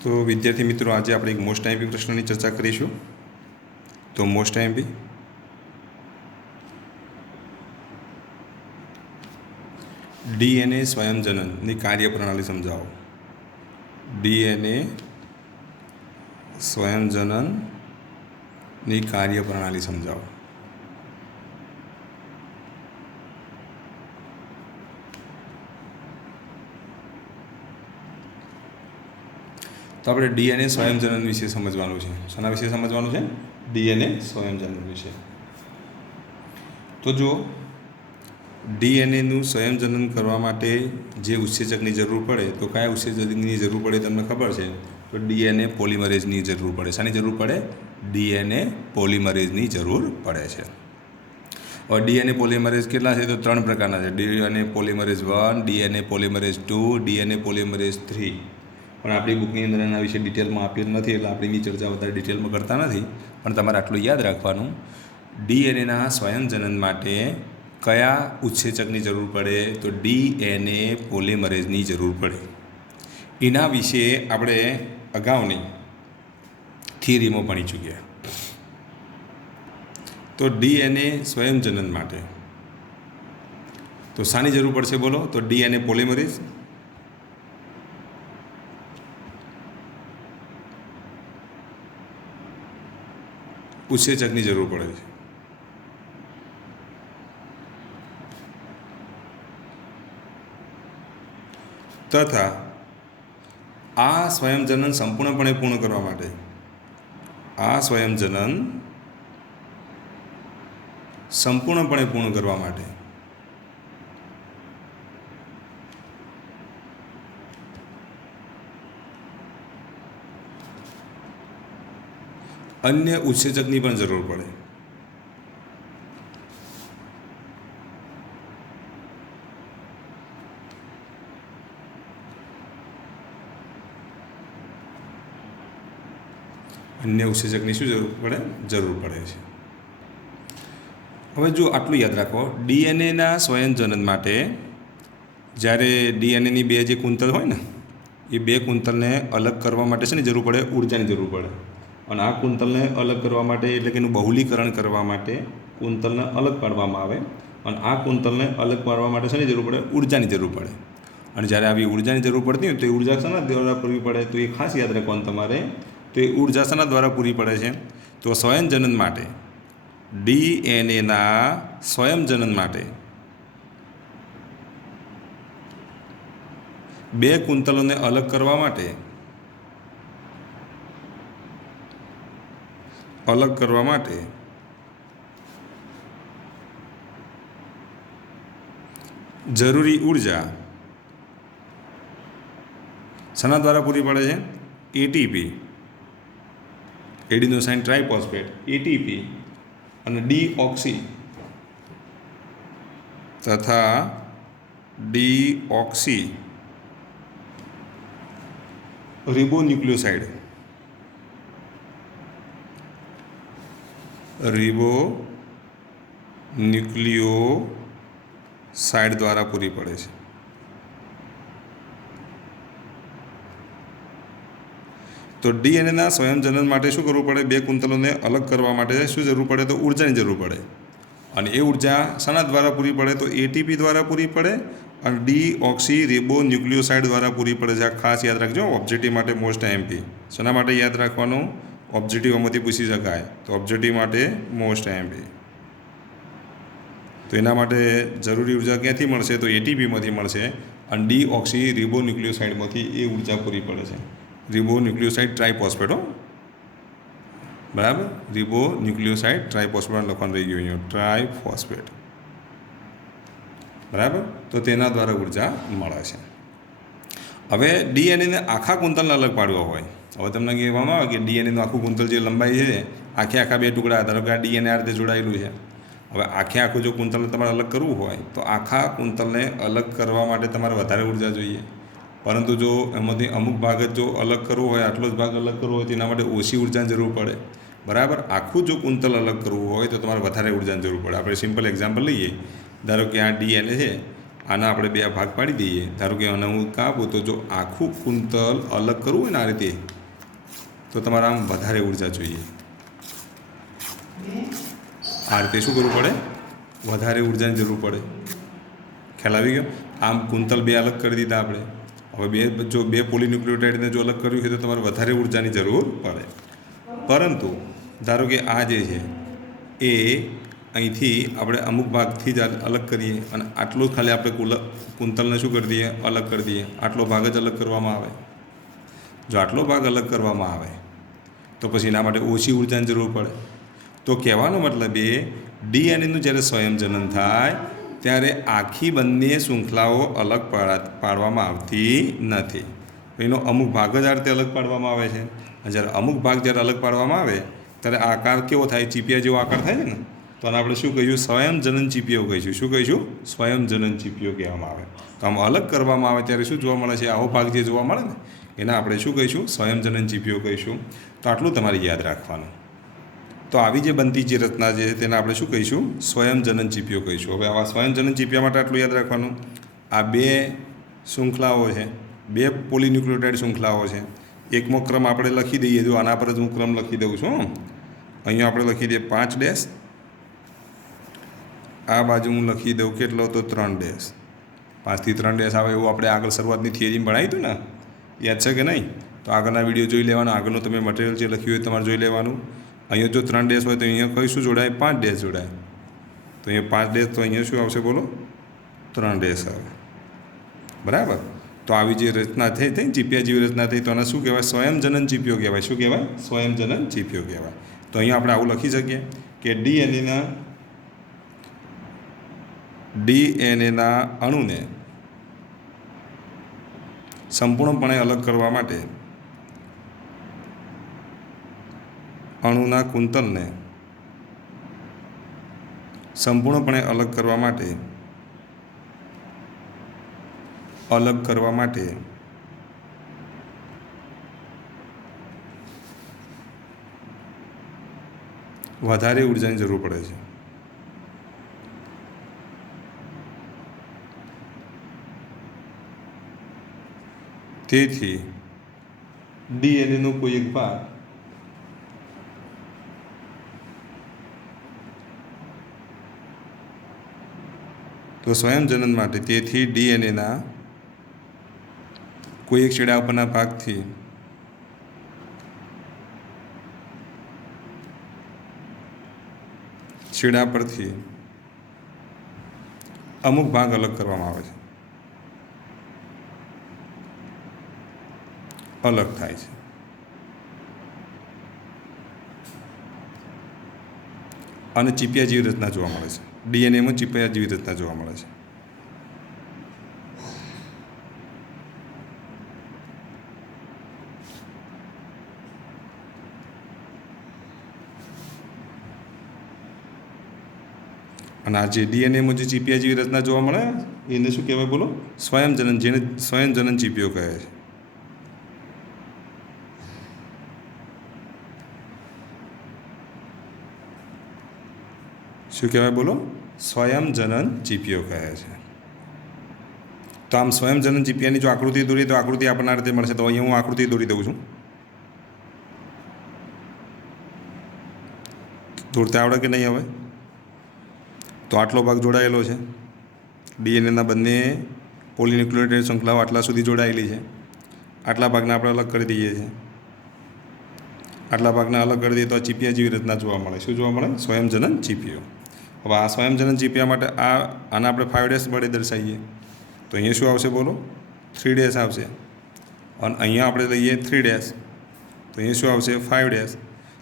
तो विद्यार्थी मित्रों, आज आप एक मोस्ट आईएमपी प्रश्न की चर्चा करीशुं। तो मोस्ट आईएमपी डीएनए स्वयंजनन कार्यप्रणाली समझाओ। डीएनए स्वयंजनन कार्यप्रणाली समझाओ। तो આપણે डीएनए स्वयंजनन विषे समझवानुं छे। शाना विषे समझवानुं छे? डीएनए स्वयंजनन विषे। तो जो डीएनएનું स्वयंजनन करवा माटे जे उत्सेचकनी जरूर पड़े, तो क्या उत्सेचकनी जरूर पड़े तमने खबर है? तो डीएनए पॉलीमरेजनी जरूर पड़े। शानी जरूर पड़े? डीएनए पॉलीमरेजनी जरूर पड़े छे। और डीएनए पॉलीमरेज केटला छे? तो 3 प्रकारना छे। DNA polymerase 1, DNA polymerase 2, DNA polymerase 3। पण आपणी बुकनी अंदर एना विषे डिटेलमां आपेल नथी, એટલે આપણે એની ચર્ચા વધારે ડિટેલમાં કરતા નથી। પણ તમારે આટલું યાદ રાખવાનું, डीएनएना स्वयंजनन माटे कया उत्सेचकनी जरूर पड़े? तो डीएनए पॉलीमरेजनी जरूर पड़े। एना विषे आपणे अगाउनी थियरीमां भणी चूक्या। तो डीएनए स्वयंजनन माटे तो शानी जरूर पड़शे बोलो? तो डीएनए पॉलीमरेज, उत्सेचकनी जरूर पड़े छे। तथा आ स्वयंजनन संपूर्णपणे पूर्ण करवा माटे आ स्वयंजनन संपूर्णपणे पूर्ण करवा माटे अन्य उत्सेचकनी पण जरूर पड़े। अन्य उत्सेचकनी शुं जरूर पड़े? जरूर पड़े छे। हवे जो आटલું याद राखो, डीएनएना स्वयंजनन माटे ज्यारे डीएनएनी बे जे कुंतल होय ने, ए बे कुंतलने अलग करवा माटे शेनी जरूर पड़े? ऊर्जानी जरूर पड़े। અને આ કુંતલને અલગ કરવા માટે એટલે કે એનું બહુલીકરણ કરવા માટે કુંતલને અલગ પાડવામાં આવે, અને આ કુંતલને અલગ પાડવા માટે શેની જરૂર પડે? ઊર્જાની જરૂર પડે। અને જ્યારે આવી ઊર્જાની જરૂર પડતી હોય તો એ ઊર્જા શાના દ્વારા પૂરી પડે? તો એ ખાસ યાદ રાખવાનું તમારે। તો એ ઊર્જા શાના દ્વારા પૂરી પડે છે? તો સ્વયંજનન માટે, डीएनएना स्वयंजनन माटे बे कुंतलोने अलग करवा माटे जरूरी ऊर्जा शाना द्वारा पूरी पड़े छे? एटीपी, एडिनोसाइन ट्राइफॉस्फेट, एटीपी અને डीऑक्सी तथा डीऑक्सी रिबोन्यूक्लियोसाइड द्वारा पूरी पड़े छे। तो डीएनएना स्वयंजनन माटे शुं करवुं पड़े? बे कुंतलोने अलग करवा माटे शुं जरूर पड़े? तो ऊर्जानी जरूर पड़े। અને એ ઊર્જા શાના દ્વારા પૂરી પડે? તો એટીપી દ્વારા પૂરી પડે અને ડીऑक्सी रिबोन्यूक्लियोसाइड દ્વારા પૂરી પડે છે। આ ખાસ યાદ રાખજો, ઓબ્જેક્ટિવ માટે મોસ્ટ આઈએમપી। શાના માટે યાદ રાખવાનું? ઓબ્જેક્ટિવમાંથી પૂછી શકાય, તો ઓબ્જેક્ટિવ માટે મોસ્ટ આઈએમપી। તો એના માટે જરૂરી ઊર્જા ક્યાંથી મળશે? તો એટીપીમાંથી મળશે, અને ડીऑक्सी रिबोन्यूक्लियोसाइडમાંથી એ ઊર્જા પૂરી પડે છે। रिबोन्यूक्लियोसाइड ट्राइफॉस्फेट, हो बराबर, रिबोन्यूक्लियोसाइड ट्राइफॉस्फेट लखવાનું રહી ગયું અહીંયા, ट्राइफॉस्फेट, बराबर। तो तेना द्वारा ऊर्जा મળે છે। હવે डीएनएने आखा कुंतलने अलग पाडवा હોય, હવે તમને કહેવામાં આવે કે डीएनएનું આખું કુંતલ જે લંબાઈ છે, આખે આખા બે ટુકડા, ધારો કે આ डीएनए આ રીતે જોડાયેલું છે। હવે આખે આખું જો કુંતલને તમારે અલગ કરવું હોય તો આખા કુંતલને અલગ કરવા માટે તમારે વધારે ઊર્જા જોઈએ। परंतु जो एमांथी अमुक भाग जो अलग करवो होय, आटलो ज भाग अलग करवो होय तो एना माटे ओછી ऊर्जानी जरूर पड़े, बराबर। आखुं जो कुंतल अलग करवुं होय तो तमारे वधारे ऊर्जानी जरूर पड़े। आपणे सिम्पल एक्जाम्पल लईए, धारो कि आ डीएनए है, આના આપણે બે ભાગ પાડી દઈએ. ધારો કે આને હું કાપું તો જો આખું કુંતલ અલગ કરવું હોય ને આ રીતે તો તમારે આમ વધારે ઉર્જા જોઈએ. આ રીતે શું કરવું પડે? વધારે ઉર્જાની જરૂર પડે. ખ્યાલ આવી ગયો? આમ કુંતલ બે અલગ કરી દીધા આપણે. હવે બે પોલીન્યુક્લિયોટાઇડને જો અલગ કર્યું હોય તો તમારે વધારે ઉર્જાની જરૂર પડે. પરંતુ ધારો કે આ જે છે એ અહીંથી આપણે અમુક ભાગથી જ અલગ કરીએ અને આટલું ખાલી આપણે કુંતલને શું કરી દઈએ? અલગ કરી દઈએ. આટલો ભાગ જ અલગ કરવામાં આવે. જો આટલો ભાગ અલગ કરવામાં આવે તો પછી એના માટે ઓછી ઉર્જાની જરૂર પડે. તો કહેવાનો મતલબ એ ડીએનએનું જ્યારે સ્વયંજનન થાય ત્યારે આખી બંને શૃંખલાઓ અલગ પાડવામાં આવતી નથી. એનો અમુક ભાગ જ આ રીતે અલગ પાડવામાં આવે છે. અને જ્યારે અમુક ભાગ જ્યારે અલગ પાડવામાં આવે ત્યારે આકાર કેવો થાય? ચીપિયા જેવો આકાર થાય છે ને, તો આને આપણે શું કહીશું? સ્વયંજનન ચીપિયો કહીશું. શું કહીશું? સ્વયંજનન ચીપિયો કહેવામાં આવે. તો આમ અલગ કરવામાં આવે ત્યારે શું જોવા મળે છે? આવો ભાગ જે જોવા મળે ને એને આપણે શું કહીશું? સ્વયંજનન ચીપિયો કહીશું. તો આટલું તમારે યાદ રાખવાનું. તો આવી જે બનતી જે રચના છે તેને આપણે શું કહીશું? સ્વયંજનન ચીપિયો કહીશું. હવે આવા સ્વયંજનન ચીપિયા માટે આટલું યાદ રાખવાનું. આ બે શૃંખલાઓ છે, બે પોલીન્યુક્લિયોટાઇડ શૃંખલાઓ છે. એકમો ક્રમ આપણે લખી દઈએ. જો આના પર જ હું ક્રમ લખી દઉં છું. અહીંયા આપણે લખી દઈએ 5 ડેશ. આ બાજુ હું લખી દઉં કેટલો? તો 3 ડેશ. 5 થી 3 ડેશ આવે એવું આપણે આગળ શરૂઆતની થિયરીમાં ભણાવ્યું હતું ને, યાદ છે કે નહીં? તો આગળના વિડીયો જોઈ લેવાનો. આગળનું તમે મટીરિયલ જે લખ્યું હોય તમારે જોઈ લેવાનું. અહીંયા જો 3 ડેશ હોય તો અહીંયા કઈ શું જોડાય? 5 ડેશ જોડાય. તો અહીંયા 5 ડેશ તો અહીંયા શું આવશે? બોલો, 3 ડેશ આવે. બરાબર. તો આવી જે રચના થઈ ચીપિયા જેવી રચના થઈ તો આને શું કહેવાય? સ્વયંજનન ચીપિયો કહેવાય. શું કહેવાય? સ્વયંજનન ચીપિયો કહેવાય. તો અહીંયા આપણે આવું લખી શકીએ કે ડીએનએના અણુને સંપૂર્ણપણે અલગ કરવા માટે અણુના કુંતલને સંપૂર્ણપણે અલગ કરવા માટે વધારે ઉર્જાની જરૂર પડે છે. તેથી ડીએનએનો કોઈ એક ભાગ તો સ્વયંજનન માટે તેથી ડીએનએના કોઈ એક છેડા ઉપરના ભાગથી છેડા પરથી અમુક ભાગ અલગ કરવામાં આવે છે, અલગ થાય છે. અને ચીપિયા જેવી રચના જોવા મળે છે. ડીએનએમાં ચીપિયા જેવી રચના જોવા મળે છે. અને આ જે ડીએનએમાં જે ચીપિયા જેવી રચના જોવા મળે એને શું કહેવાય? બોલો, સ્વયંજનન. જેને સ્વયંજનન ચીપિયો કહે છે. શું કહેવાય? બોલો, સ્વયંજનન ચીપિયો કહે છે. તો આમ સ્વયંજનન ચીપિયાની જો આકૃતિ દોરીએ તો આકૃતિ આપણને આ રીતે મળશે. તો અહીંયા હું આકૃતિ દોરી દઉં છું. દોરતા આવડે કે નહીં? હવે તો આટલો ભાગ જોડાયેલો છે. ડીએનએના બંને પોલીન્યુક્લિયોટાઇડ શૃંખલાઓ આટલા સુધી જોડાયેલી છે. આટલા ભાગને આપણે અલગ કરી દઈએ છીએ. આટલા ભાગને અલગ કરી દઈએ તો આ ચીપિયા જેવી રચના જોવા મળે. શું જોવા મળે? સ્વયંજનન ચીપિયો. હવે આ સ્વયંજનન ચીપિયા માટે આને આપણે 5 ડેશ વડે દર્શાવીએ તો અહીંયા શું આવશે? બોલો, 3 ડેશ આવશે. અને અહીંયા આપણે લઈએ 3 ડેશ તો અહીંયા શું આવશે? 5 ડેશ.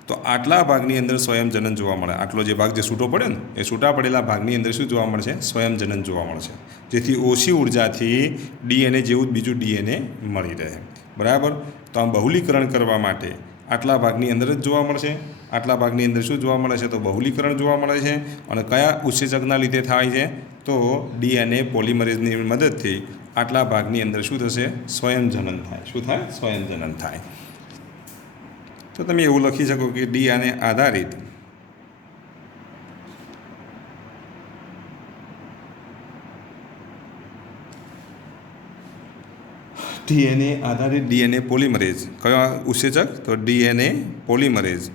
તો આટલા ભાગની અંદર સ્વયંજનન જોવા મળે. આટલો જે ભાગ જે છૂટો પડે ને એ છૂટા પડેલા ભાગની અંદર શું જોવા મળશે? સ્વયંજનન જોવા મળશે. જેથી ઓછી ઉર્જાથી ડીએનએ જેવું જ બીજું ડીએનએ મળી રહે. બરાબર. તો આમ બહુલીકરણ કરવા માટે આટલા ભાગની અંદર જ જોવા મળશે. આટલા ભાગની અંદર શું જોવા મળે છે? તો બહુલીકરણ જોવા મળે છે. અને કયા ઉત્સેચકના લીધે થાય છે? તો ડીએનએ પોલિમરેઝની મદદથી આટલા ભાગની અંદર શું થશે? સ્વયંજનન થાય. શું થાય? સ્વયંજનન થાય. તો તમે એવું લખી શકો કે ડીએનએ આધારિત ડીએનએ આધારિત ડીએનએ પોલિમરેઝ કયો ઉત્સેચક? તો ડીએનએ પોલિમરેઝ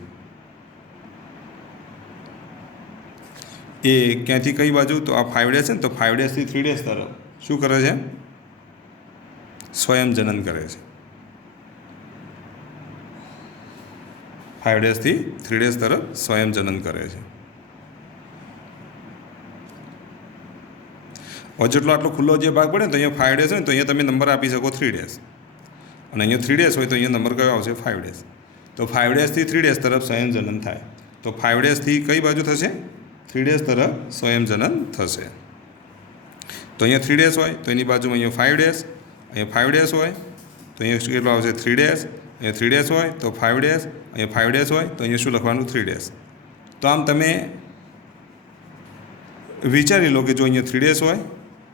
એ ક્યાંથી કઈ બાજુ? તો આ 5' છે ને, તો 5' થી 3' તરફ શું કરે છે? સ્વયંજનન કરે છે. 5' થી 3' તરફ સ્વયંજનન કરે છે. હવે જેટલો આટલો ખુલ્લો જે ભાગ પડે ને, તો અહીંયા 5' હોય ને, તો અહીંયા તમે નંબર આપી શકો 3' અને અહીંયા 3' હોય તો અહીંયા નંબર કયો આવશે? 5'. તો 5' થી 3' તરફ સ્વયંજનન થાય. તો 5' થી કઈ બાજુ થશે? 3' તરફ સ્વયંજનન થશે. તો અહીંયા 3' હોય તો એની બાજુમાં અહીંયા 5', અહીંયા 5' હોય તો અહીંયા કેટલો આવશે? 3'. અહીંયા 3' હોય તો 5', અહીંયા 5' હોય તો અહીંયા શું લખવાનું? 3'. તો આમ તમે વિચારી લો કે જો અહીંયા 3' હોય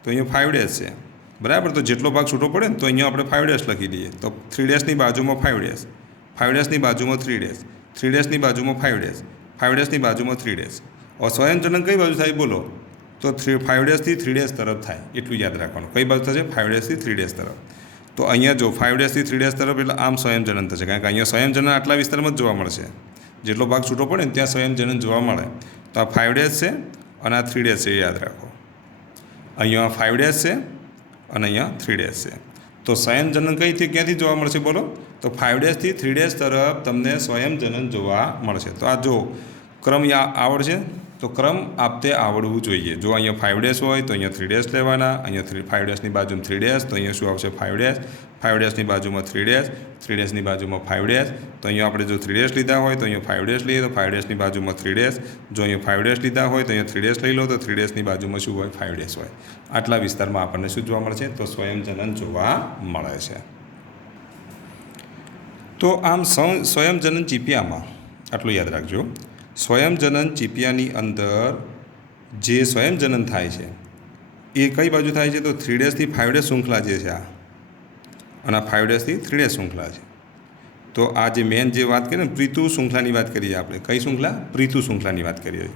તો અહીંયા 5' છે, બરાબર. તો જેટલો ભાગ છૂટો પડે ને તો અહીંયા આપણે 5' લખી દઈએ. તો 3' ની બાજુમાં 5', 5' ની બાજુમાં 3', 3' ની બાજુમાં 5', 5' ની બાજુમાં 3'. હવે સ્વયંજનન કઈ બાજુ થાય બોલો? તો 5' થી 3' તરફ થાય. એટલું યાદ રાખવાનું. કઈ બાજુ થશે? 5' થી 3' તરફ. તો અહીંયા જો 5' થી 3' તરફ એટલે આમ સ્વયંજનન થશે, કારણ કે અહીંયા સ્વયંજનન આટલા વિસ્તારમાં જ જોવા મળશે. જેટલો ભાગ છૂટો પડે ને ત્યાં સ્વયંજનન જોવા મળે. તો આ 5' છે અને આ 3' છે, એ યાદ રાખો. અહીંયા 5' છે અને અહીંયા 3' છે. તો સ્વયંજનન કઈથી ક્યાંથી જોવા મળશે બોલો? તો 5' થી 3' તરફ તમને સ્વયંજનન જોવા મળશે. તો આ જો ક્રમ આવડશે તો ક્રમ આપતે આવડવું જોઈએ. જો અહીંયા 5' હોય તો અહીંયા 3' લેવાના, અહીંયા 5'ની બાજુમાં 3', તો અહીંયા શું આવશે? 5', 5'ની બાજુમાં 3', 3'ની બાજુમાં 5'. તો અહીંયા આપણે જો 3' લીધા હોય તો અહીંયા 5' લઈએ તો 5'ની બાજુમાં 3'. જો અહીંયા 5' લીધા હોય તો અહીંયા 3' લઈ લો તો 3'ની બાજુમાં શું હોય? 5' હોય. આટલા વિસ્તારમાં આપણને શું જોવા મળશે? તો સ્વયંજનન જોવા મળે છે. તો આમ સ્વયંજનન ચીપિયામાં આટલું યાદ રાખજો. સ્વયંજનન ચીપિયાની અંદર જે સ્વયંજનન થાય છે એ કઈ બાજુ થાય છે? તો 3' થી 5' શૃંખલા જે છે આ, અને આ 5' થી 3' શૃંખલા છે. તો આ જે મેન જે વાત કરીએ ને, પ્રીતુ શૃંખલાની વાત કરીએ આપણે. કઈ શૃંખલા? પ્રીતુ શૃંખલાની વાત કરીએ.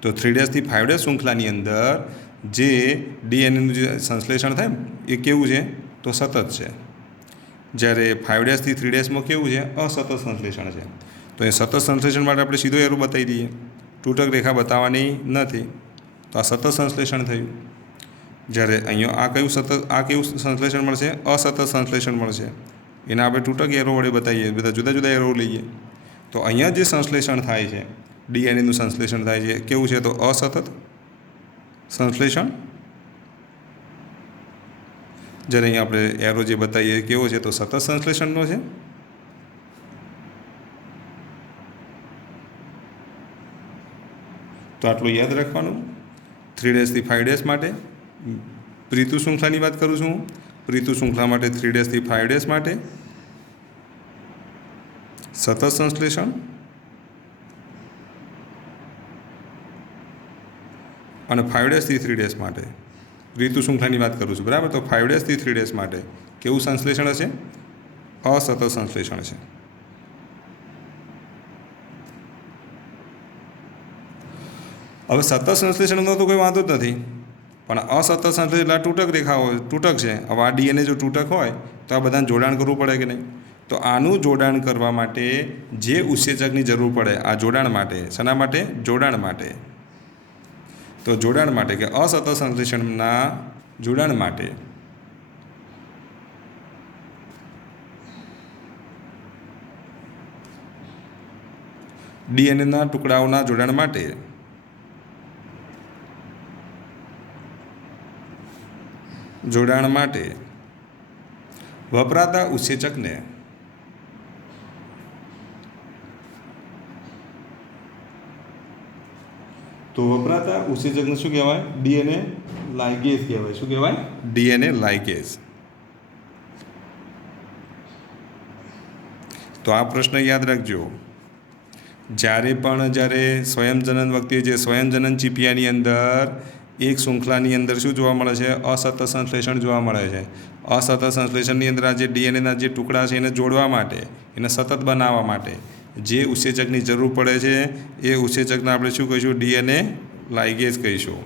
તો 3' થી 5' શૃંખલાની અંદર જે ડીએનએનું જે સંશ્લેષણ થાય એ કેવું છે? તો સતત છે. જ્યારે 5' થી 3'માં કેવું છે? અસતત સંશ્લેષણ છે. તો એ સતત સંશ્લેષણ માટે આપણે સીધો એરો બતાવી દઈએ, તૂટક રેખા બતાવવાની નથી. તો આ સતત સંશ્લેષણ થયું. જ્યારે અહીંયા આ કયું સતત, આ કેવું સંશ્લેષણ મળશે? અસતત સંશ્લેષણ મળશે. એને આપણે તૂટક એરો વડે બતાવીએ, બધા જુદા જુદા એરો લઈએ. તો અહીંયા જે સંશ્લેષણ થાય છે, ડીએનએનું સંશ્લેષણ થાય છે, કેવું છે? તો અસતત સંશ્લેષણ. જ્યારે અહીંયા આપણે એરો જે બતાવીએ કેવો છે? તો સતત સંશ્લેષણનો છે. તો આટલું યાદ રાખવાનું. 3' થી 5' માટે પ્રીતુ શૃંખલાની વાત કરું છું. પ્રીતુ શૃંખલા માટે 3' થી 5' માટે સતત સંશ્લેષણ, અને 5' થી 3' માટે પ્રીતુ શૃંખલાની વાત કરું છું, બરાબર. તો 5' થી 3' માટે કેવું સંશ્લેષણ હશે? અસતત સંશ્લેષણ છે. હવે સતત સંશ્લેષણનો તો કોઈ વાંધો જ નથી, પણ અસતત સંશ્લેષણ એટલે તૂટક રેખાઓ તૂટક છે. હવે આ ડીએનએ જો તૂટક હોય તો આ બધાને જોડાણ કરવું પડે કે નહીં? તો આનું જોડાણ કરવા માટે જે ઉત્સેચકની જરૂર પડે, આ જોડાણ માટે, શેના માટે? જોડાણ માટે. તો જોડાણ માટે કે અસતત સંશ્લેષણના જોડાણ માટે ડીએનએના ટુકડાઓના જોડાણ માટે વપરાતા ઉત્સેચકને શું કહેવાય? ડીએનએ લાઇગેઝ કહેવાય. શું કહેવાય? DNA ligase. તો આ પ્રશ્ન યાદ રાખજો. જ્યારે સ્વયંજનન વખતે જે સ્વયંજનન ચીપિયાની અંદર એક શૃંખલાની અંદર શું જોવા મળે છે? અસતત સંશ્લેષણ જોવા મળે છે. અસતત સંશ્લેષણની અંદર આ જે ડીએનએના જે ટુકડા છે એને જોડવા માટે, એને સતત બનાવવા માટે જે ઉત્સેચકની જરૂર પડે છે એ ઉત્સેચકને આપણે શું કહીશું? ડીએનએ લાઇગેઝ કહીશું.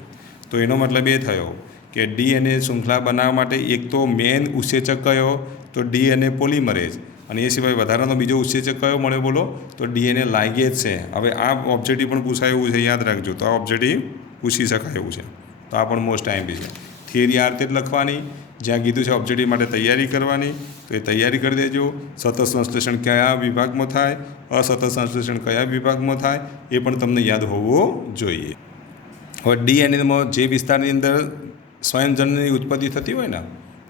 તો એનો મતલબ એ થયો કે ડીએનએ શૃંખલા બનાવવા માટે એક તો મેન ઉત્સેચક કયો? તો ડીએનએ પોલિમરેઝ. અને એ સિવાય વધારાનો બીજો ઉત્સેચક કયો મળે બોલો? તો ડીએનએ લાઇગેજ છે. હવે આ ઓબ્જેક્ટિવ પણ પૂછાય એવું છે, યાદ રાખજો. તો આ ઓબ્જેક્ટિવ પૂછી શકાય એવું છે. તો આ પણ મોસ્ટ આઈએમપી છે. થિયરી આ રીતે જ લખવાની, જ્યાં કીધું છે ઓબ્જેક્ટિવ માટે તૈયારી કરવાની, તો એ તૈયારી કરી દેજો. સતત સંશ્લેષણ કયા વિભાગમાં થાય, અસતત સંશ્લેષણ કયા વિભાગમાં થાય, એ પણ તમને યાદ હોવું જોઈએ. હવે ડીએનએમાં જે વિસ્તારની અંદર સ્વયંજનનની ઉત્પત્તિ થતી હોય ને,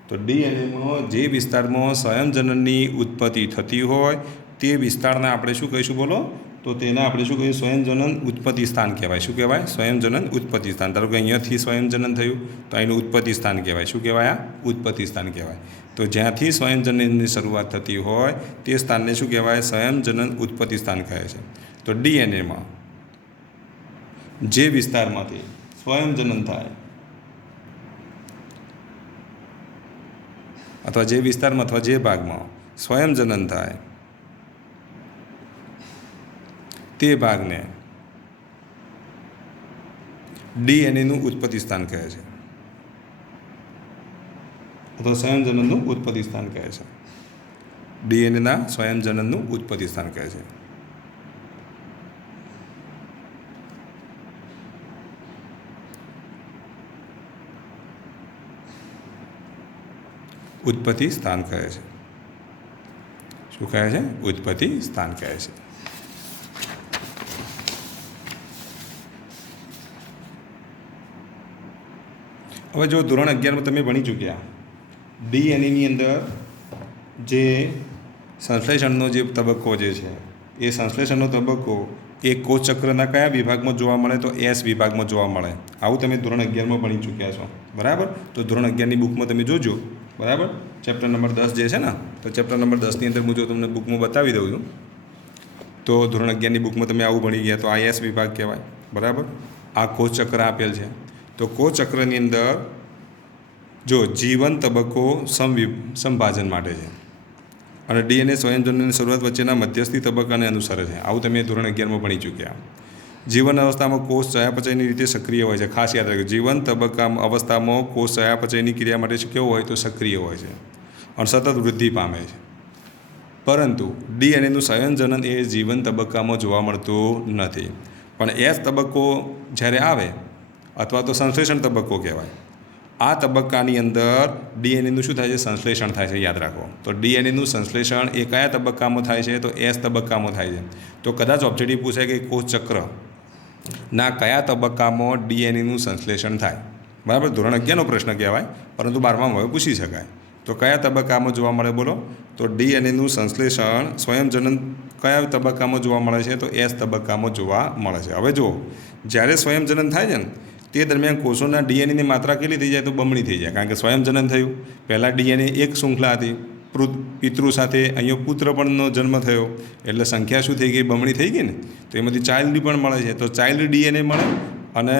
તો ડીએનએમાં જે વિસ્તારમાં સ્વયંજનનની ઉત્પત્તિ થતી હોય તે વિસ્તારને આપણે શું કહીશું બોલો? તો તેને આપણે શું કહીશું? સ્વયંજનન ઉત્પત્તિ સ્થાન કહેવાય. શું કહેવાય? સ્વયંજનન ઉત્પત્તિ સ્થાન. ધારો કે અહીંયાથી સ્વયંજનન થયું તો અહીંનું ઉત્પત્તિ સ્થાન કહેવાય. શું કહેવાય? આ ઉત્પત્તિ સ્થાન કહેવાય. તો જ્યાંથી સ્વયંજનનની શરૂઆત થતી હોય તે સ્થાનને શું કહેવાય? સ્વયંજનન ઉત્પત્તિ સ્થાન કહે છે. તો ડીએનએમાં જે વિસ્તારમાંથી સ્વયંજનન થાય અથવા જે વિસ્તારમાં અથવા જે ભાગમાં સ્વયંજનન થાય તે ભાગને ડીએનએનું ઉત્પત્તિ સ્થાન કહે છે, અથવા સ્વયંજનનનું ઉત્પત્તિ સ્થાન કહે છે. ડીએનએના સ્વયંજનનનું ઉત્પત્તિ સ્થાન કહે છે. ઉત્પત્તિ સ્થાન કહે છે. શું કહે છે? ઉત્પત્તિ સ્થાન કહે છે. હવે જો ધોરણ 11માં તમે ભણી ચૂક્યા, ડીએનએની અંદર જે સંશ્લેષણનો જે તબક્કો જે છે એ સંશ્લેષણનો તબક્કો એ કોષચક્રના કયા વિભાગમાં જોવા મળે? તો એસ વિભાગમાં જોવા મળે. આવું તમે ધોરણ 11માં ભણી ચૂક્યા છો, બરાબર? તો ધોરણ 11ની બુકમાં તમે જોજો, બરાબર? ચેપ્ટર નંબર 10 જે છે ને, તો ચેપ્ટર નંબર 10ની અંદર હું જો તમને બુકમાં બતાવી દઉં છું, તો ધોરણ 11ની બુકમાં તમે આવું ભણી ગયા. તો આ એસ વિભાગ કહેવાય, બરાબર? આ કોષચક્ર આપેલ છે. તો કોષચક્રની અંદર જો જીવન તબક્કો સંભાજન માટે છે અને ડીએનએ સ્વયંજનનની શરૂઆત વચ્ચેના મધ્યસ્થી તબક્કાને અનુસરે છે. આવું તમે ધોરણ 11માં ભણી ચૂક્યા. જીવન અવસ્થામાં કોષ ચયાપચયની રીતે સક્રિય હોય છે. ખાસ યાદ રાખજો, જીવન અવસ્થામાં કોષ ચયાપચયની ક્રિયા માટે કેવો હોય? તો સક્રિય હોય છે અને સતત વૃદ્ધિ પામે છે. પરંતુ ડીએનએનું સંયોજન એ જીવન તબક્કામાં જોવા મળતું નથી. પણ એસ તબક્કો જ્યારે આવે અથવા તો સંશ્લેષણ તબક્કો કહેવાય, આ તબક્કાની અંદર ડીએનએનું શું થાય છે? સંશ્લેષણ થાય છે. યાદ રાખો. તો ડીએનએનું સંશ્લેષણ એ કયા તબક્કામાં થાય છે? તો એસ તબક્કામાં થાય છે. તો કદાચ ઓબ્જેક્ટિવ પૂછાય કે કોષચક્રના કયા તબક્કામાં ડીએનએનું સંશ્લેષણ થાય, બરાબર? ધોરણ 11નો પ્રશ્ન કહેવાય, પરંતુ 12માં હવે પૂછી શકાય. તો કયા તબક્કામાં જોવા મળે બોલો? તો ડીએનએનું સંશ્લેષણ સ્વયંજનન કયા તબક્કામાં જોવા મળે છે? તો એસ તબક્કામાં જોવા મળે છે. હવે જુઓ, જ્યારે સ્વયંજનન થાય છે ને તે દરમિયાન કોષોના ડીએનએની માત્રા કેટલી થઈ જાય? તો બમણી થઈ જાય. કારણ કે સ્વયંજનન થયું, પહેલાં ડીએનએ એક શૃંખલા હતી, પિતૃ સાથે અહીંયા પુત્ર પણનો જન્મ થયો, એટલે સંખ્યા શું થઈ ગઈ? બમણી થઈ ગઈ ને. તો એમાંથી ચાઇલ્ડ પણ મળે છે. તો ચાઇલ્ડ ડીએનએ મળે અને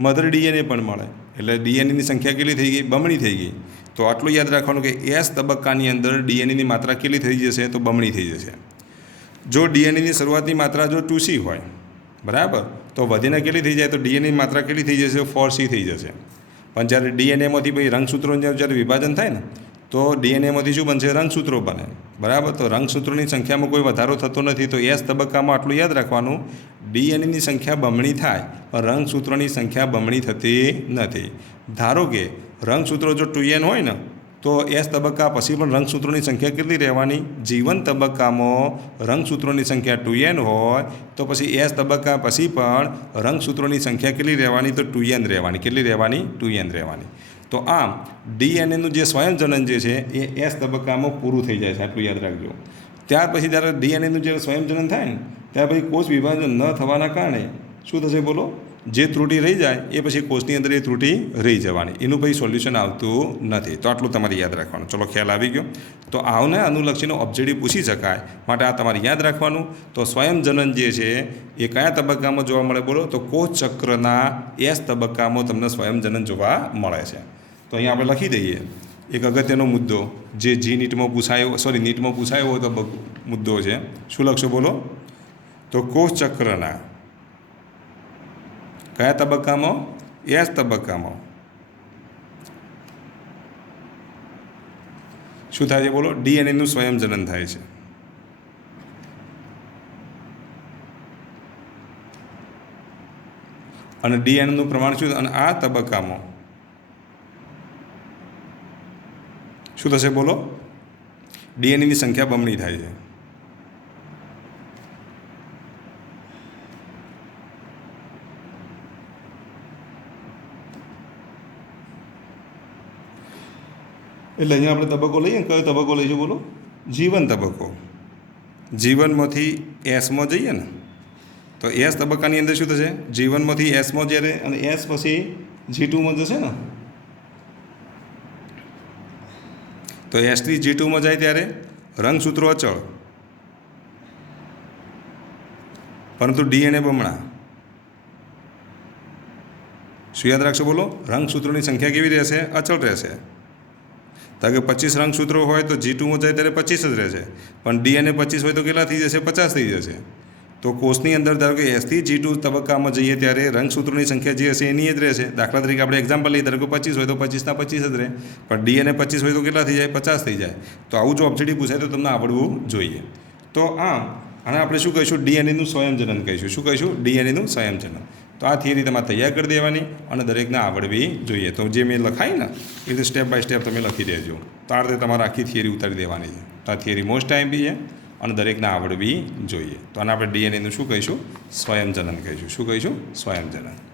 મધર ડીએનએ પણ મળે, એટલે ડીએનએની સંખ્યા કેટલી થઈ ગઈ? બમણી થઈ ગઈ. તો આટલું યાદ રાખવાનું કે એસ તબક્કાની અંદર ડીએનએની માત્રા કેટલી થઈ જશે? તો બમણી થઈ જશે. જો ડીએનએની શરૂઆતની માત્રા જો 2C હોય, બરાબર, તો વધીને કેટલી થઈ જાય? તો ડીએનએની માત્રા કેટલી થઈ જશે? 4C થઈ જશે. પણ જ્યારે ડીએનએમાંથી પછી રંગસૂત્રોનું જ્યારે વિભાજન થાય ને, તો ડીએનએમાંથી શું બનશે? રંગસૂત્રો બને, બરાબર? તો રંગસૂત્રોની સંખ્યામાં કોઈ વધારો થતો નથી. તો એસ તબક્કામાં આટલું યાદ રાખવાનું, ડીએનએની સંખ્યા બમણી થાય પણ રંગસૂત્રોની સંખ્યા બમણી થતી નથી. ધારો કે રંગસૂત્રો જો 2n હોય ને, તો એસ તબક્કા પછી પણ રંગસૂત્રોની સંખ્યા કેટલી રહેવાની? જીવન તબક્કામાં રંગસૂત્રોની સંખ્યા 2n હોય તો પછી એસ તબક્કા પછી પણ રંગસૂત્રોની સંખ્યા કેટલી રહેવાની? તો 2n રહેવાની. કેટલી રહેવાની? 2n રહેવાની. તો આમ ડીએનએનું જે સ્વયંજનન જે છે એ એસ તબક્કામાં પૂરું થઈ જાય છે. આટલું યાદ રાખજો. ત્યાર પછી જ્યારે ડીએનએનું જે સ્વયંજનન થાય ને, ત્યાર પછી કોષ વિભાજન ન થવાના કારણે શું થશે બોલો? જે ત્રુટિ રહી જાય એ પછી કોષની અંદર એ ત્રુટિ રહી જવાની, એનું પછી સોલ્યુશન આવતું નથી. તો આટલું તમારે યાદ રાખવાનું. ચલો, ખ્યાલ આવી ગયો. તો આવને અનુલક્ષીનો ઓબ્જેક્ટિવ પૂછી શકાય, માટે આ તમારે યાદ રાખવાનું. તો સ્વયંજનન જે છે એ કયા તબક્કામાં જોવા મળે બોલો? તો કોષચક્રના એસ તબક્કામાં તમને સ્વયંજનન જોવા મળે છે. તો અહીંયા આપણે લખી દઈએ એક અગત્યનો મુદ્દો જે નીટમાં પૂછાયો હોય તો મુદ્દો છે. શું લખશો બોલો? તો કોષચક્રના કયા તબક્કામાં? એસ તબક્કામાં શું થાય છે બોલો? ડીએનએનું સ્વયંજનન થાય છે. અને ડીએનએનું પ્રમાણ શું? અને આ તબક્કામાં શું થશે બોલો? ડીએનએની સંખ્યા બમણી થાય છે. એટલે અહીંયા આપણે તબક્કો લઈએ ને, કયો તબક્કો લઈશું બોલો? જીવન તબક્કો. જીવનમાંથી એસમાં જઈએ ને તો એસ તબક્કાની અંદર શું થશે? જીવનમાંથી એસમાં જ્યારે અને એસ પછી G2માં જશે ને તો એસથી G2માં જાય ત્યારે રંગસૂત્રો અચળ પરંતુ ડીએનએ બમણા. શું યાદ રાખશો બોલો? રંગસૂત્રોની સંખ્યા કેવી રહેશે? અચળ રહેશે. કારણ કે 25 રંગસૂત્રો હોય તો G2માં જાય ત્યારે 25 જ રહેશે, પણ ડીએનએ 25 હોય તો કેટલા થઈ જશે? 50 થઈ જશે. તો કોષની અંદર ધારો કે એસથી G2 તબક્કામાં જઈએ ત્યારે રંગસૂત્રોની સંખ્યા જે હશે એની જ રહેશે. દાખલા તરીકે આપણે એક્ઝામ્પલ લઈએ, ધારો કે 25 હોય તો 25ના 25 જ રહે, પણ ડીએનએ 25 હોય તો કેટલા થઈ જાય? 50 થઈ જાય. તો આવું જો ઓબ્જેક્ટિવ પૂછાય તો તમને આવડવું જોઈએ. તો આને આપણે શું કહીશું? ડીએનએનું સ્વયંજનન કહીશું. શું કહીશું? ડીએનએનું સ્વયંજનન. તો આ થિયરી તમારે તૈયાર કરી દેવાની અને દરેકને આવડવી જોઈએ. તો જે મેં લખાય ને એ રીતે સ્ટેપ બાય સ્ટેપ તમે લખી દેજો. તો આ રીતે તમારે આખી થિયરી ઉતારી દેવાની છે. તો આ થિયરી મોસ્ટ ટાઈમ બી છે અને દરેકને આવડવી જોઈએ. તો આને આપણે ડીએનએનું શું કહીશું? સ્વયંજનન કહીશું. શું કહીશું? સ્વયંજનન.